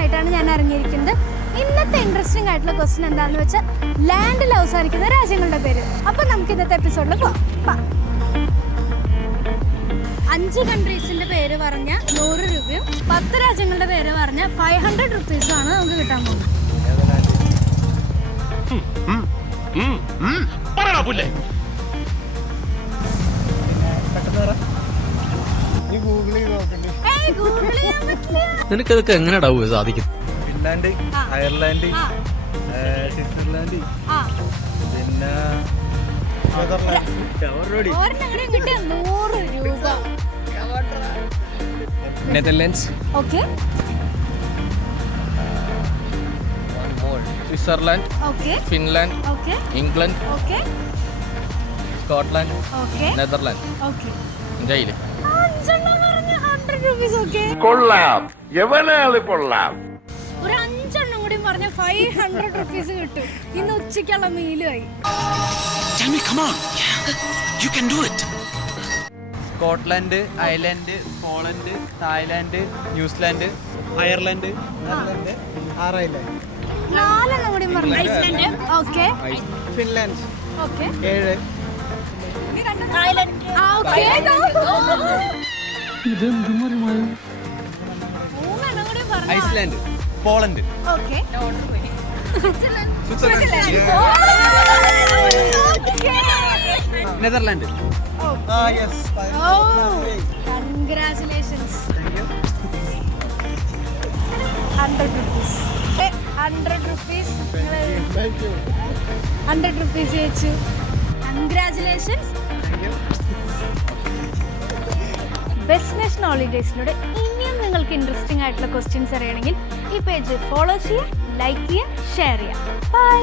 ആയിട്ടാണ് ഞാൻ ഇറങ്ങിയിരിക്കുന്നത്. ഇന്നത്തെ ഇൻട്രസ്റ്റിംഗ് ആയിട്ടുള്ള ക്വസ്റ്റ്യൻ എന്താണെന്ന് വെച്ചാൽ ലാൻഡിൽ അവസാനിക്കുന്ന രാജ്യങ്ങളുടെ പേര്. അപ്പം നമുക്ക് ഇന്നത്തെ എപ്പിസോഡിൽ പോവാം. 5 കൺട്രീസിന്റെ പേര് പറഞ്ഞ 100 രൂപയും 10 രാജ്യങ്ങളുടെ പേര് പറഞ്ഞ 500 റുപ്പീസുമാണ് നമുക്ക് കിട്ടാൻ പോകുന്നത്. നിനക്കതൊക്കെ എങ്ങനെ സാധിക്കും? ഫിൻലാൻഡ്, അയർലാൻഡ്, സ്വിറ്റ്സർലാൻഡ്, പിന്നെ Netherlands, Switzerland, Finland, England, Scotland, Netherland. ഇന്ത്യയില് കൊള്ളാം, എവനാള് കൊള്ളാം. ഒരു 5 എണ്ണം കൂടി പറഞ്ഞ 500 റുപ്പീസ് കിട്ടും. ഇന്ന് ഉച്ചയ്ക്കുള്ള മീലുമായി. Scotland, Ireland, Poland, Thailand, New Zealand, Ireland, 4 എണ്ണം കൂടി പറഞ്ഞു. Okay, Finland, 7, Iceland, Poland, Netherland. Congratulations. 100 rupees 100 rupees വെച്ചു. കൺഗ്രാറ്റുലേഷൻസ്. ബെസ്റ്റ് നേഷൻ ഹോളിഡേയ്സിലൂടെ ഇനിയും നിങ്ങൾക്ക് ഇൻട്രസ്റ്റിംഗ് ആയിട്ടുള്ള ക്വസ്റ്റ്യൻസ് അറിയണമെങ്കിൽ ഈ പേജ് ഫോളോ ചെയ്യുക, ലൈക്ക് ചെയ്യുക, ഷെയർ ചെയ്യുക. ബൈ.